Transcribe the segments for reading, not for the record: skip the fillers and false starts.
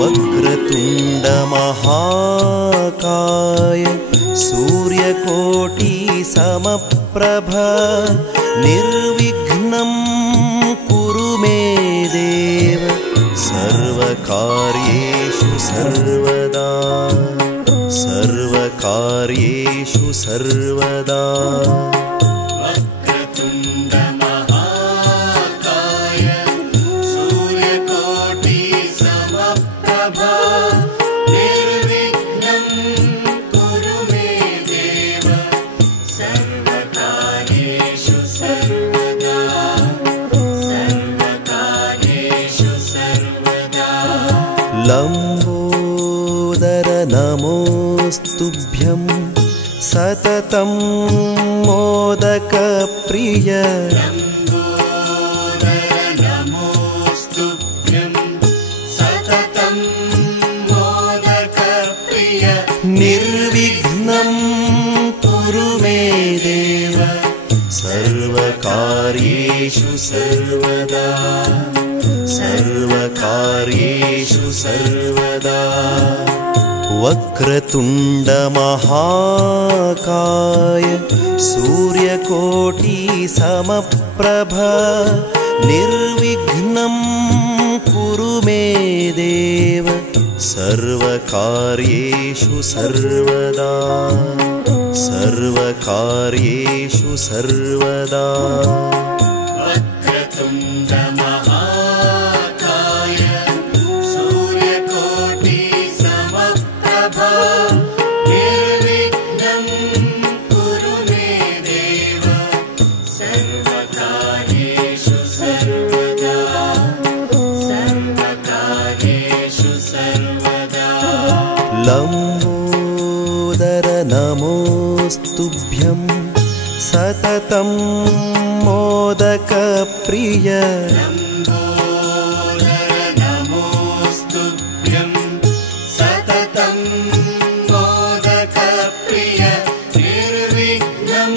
वक्रतुण्ड महाकाय सूर्यकोटि समप्रभ निर्विघ्नं कुरु मे देव सर्वकार्येषु सर्वदा सर्वकार्येषु सर्वदा। लंबोदर नमोस्तुभ्यं सततं मोदक प्रिय। लंबोदर नमोस्तुभ्यं सततं मोदक प्रिय। निर्विघ्नं कुरु मे देव सर्वकार्येषु सर्वदा सर्वकार्येषु सर्वदा। वक्रतुण्ड महाकाय सूर्यकोटि समप्रभ निर्विघ्नं कुरु मे देव सर्वकार्येषु सर्वदा सर्वकार्येषु सर्वदा। वक्रतुण्ड महाकाय सूर्यकोटि समप्रभ निर्विघ्नं कुरु मे देव सर्वकार्येषु सर्वदा सर्वकार्येषु सर्वदा। लंबोदर नमोस्तुभ्यं सततं मोदक प्रिय। लंबोदर नमोस्तुभ्यं सततं मोदक प्रिय। निर्विघ्नं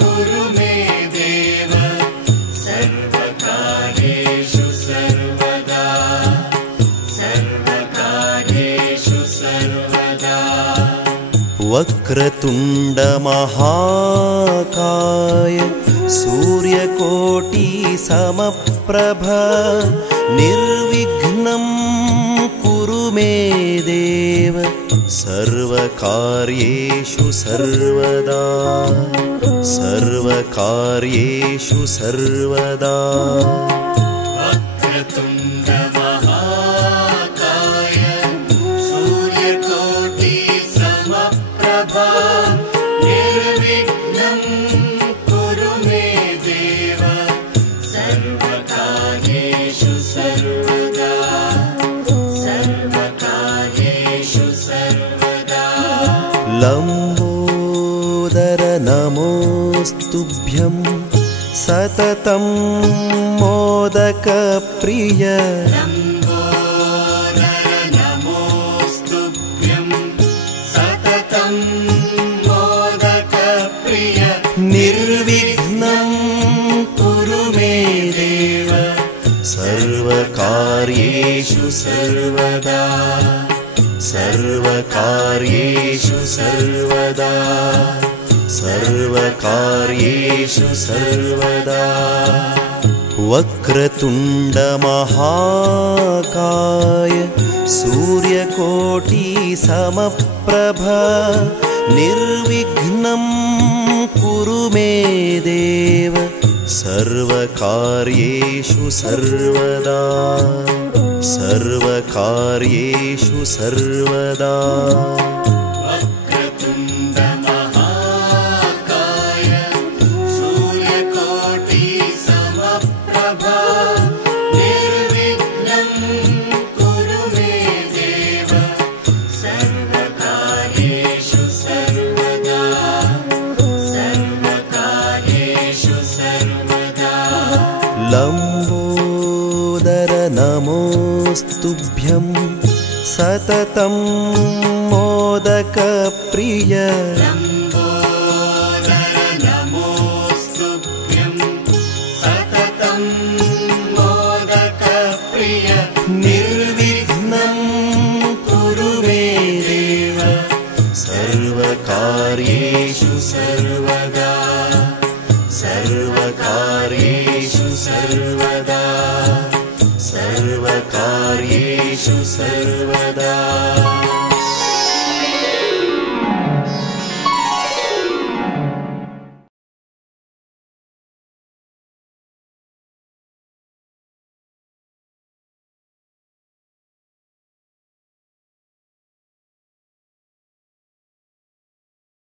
कुरु मे देव सर्वकार्येषु सर्वदा सर्वकार्येषु सर्वदा। वक्रतुण्ड महाकाय सूर्यकोटि समप्रभ निर्विघ्नं कुरु मे देव सर्वकार्येषु सर्वदा सर्वकार्येषु सर्वदा। वक्रतुण्ड महाकाय सूर्यकोटि समप्रभ निर्विघ्नं कुरु मे देव सर्वकार्येषु सर्वदा सर्वकार्येषु सर्वदा। लंबोदर नमोस्तुभ्यं सततं मोदक प्रिय। लंबोदर नमोस्तुभ्यं सततं मोदक प्रिय। निर्विघ्नं कुरु मे देव सर्वकार्येषु सर्वदा सर्वकार्येषु सर्वदा सर्वकार्येषु सर्वदा। वक्रतुण्ड महाकाय सूर्यकोटि समप्रभ निर्विघ्नं कुरु मे देव सर्वकार्येषु सर्वदा सर्वकार्येषु सर्वदा। वक्रतुण्ड महाकाय सूर्यकोटि समप्रभ निर्विघ्नं कुरु मे देव सर्वकार्येषु सर्वदा सर्वकार्येषु सर्वदा। लंबोदर नमोस्तुभ्यं सततं मोदकप्रिय लम्बोदर नमोस्तुभ्यं सततं मोदकप्रिय निर्विघ्नं कुरु मे देव सर्वकार्येषु सर्वदा सर्वकार्येषु सर्वदा सर्वकार्येषु सर्वदा।